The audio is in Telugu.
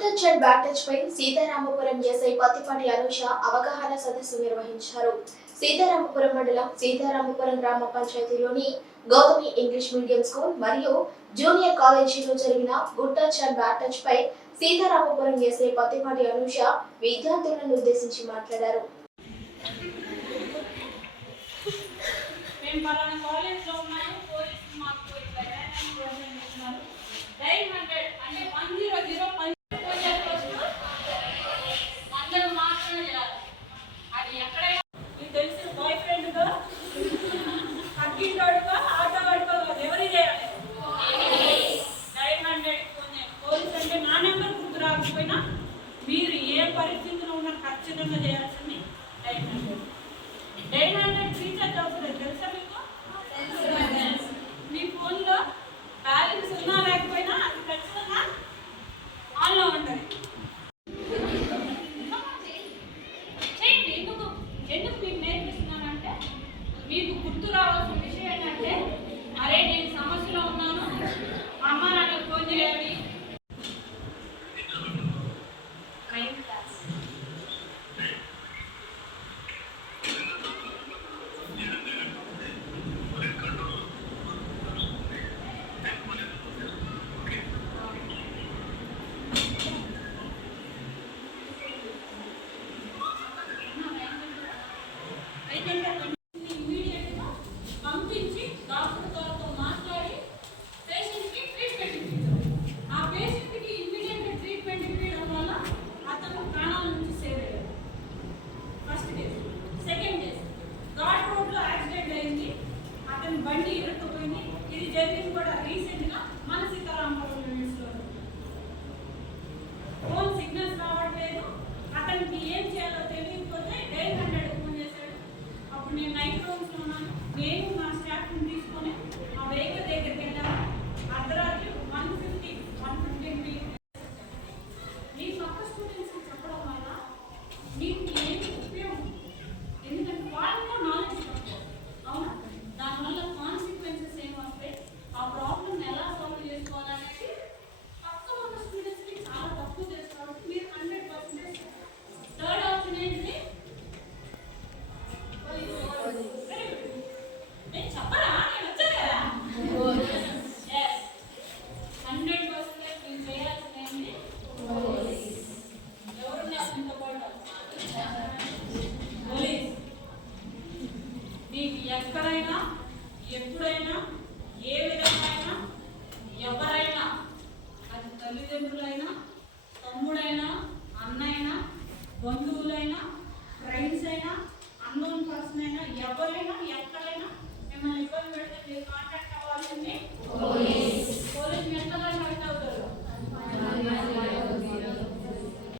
గుడ్ టచ్ బ్యాటేజ్ పై సీతారామపురం ఎస్ఐ పత్తిపాటి అనూష అవగాహన సదస్సు నిర్వహించారు. సీతారామపురం మండలం సీతారామపురం గ్రామ పంచాయతీలోని గౌతమి ఇంగ్లీష్ మీడియం స్కూల్ మరియు జూనియర్ కాలేజీలో జరిగిన గుడ్ టచ్ అండ్ పై సీతారామపురం ఎస్ఐ పత్తిపాటి అనూష విద్యార్థులను ఉద్దేశించి మాట్లాడారు. మేము పలానా కాలేజ్లో ఉన్నాము మాకు ఇట్లా హండ్రెడ్ అంటే వన్ కాకపోయినా మీరు ఏ పరిస్థితిలో ఉన్న ఖచ్చితంగా చేయాల్సింది nine hundred nine hundred recharge అవుతుంది తెలుసా మీకు? మీ ఫోన్లో బ్యాలెన్స్ ఉన్నా లేకపోయినా అది ఖచ్చితంగా ఆన్లో ఉంటుంది. చేయండి ఎందుకు? ఎందుకు మీకు నేర్పిస్తున్నానంటే మీకు గుర్తు రావాల్సిన ఫోన్ సిగ్నల్స్ రావట్లేదు. అతనికి ఏం చేయాలో తెలియదు. అప్పుడు నేను నైట్ రూమ్స్ లో ఉన్నాను నేను మీకు ఎక్కడైనా ఎప్పుడైనా ఏ విధంగా ఎవరైనా అది తల్లిదండ్రుల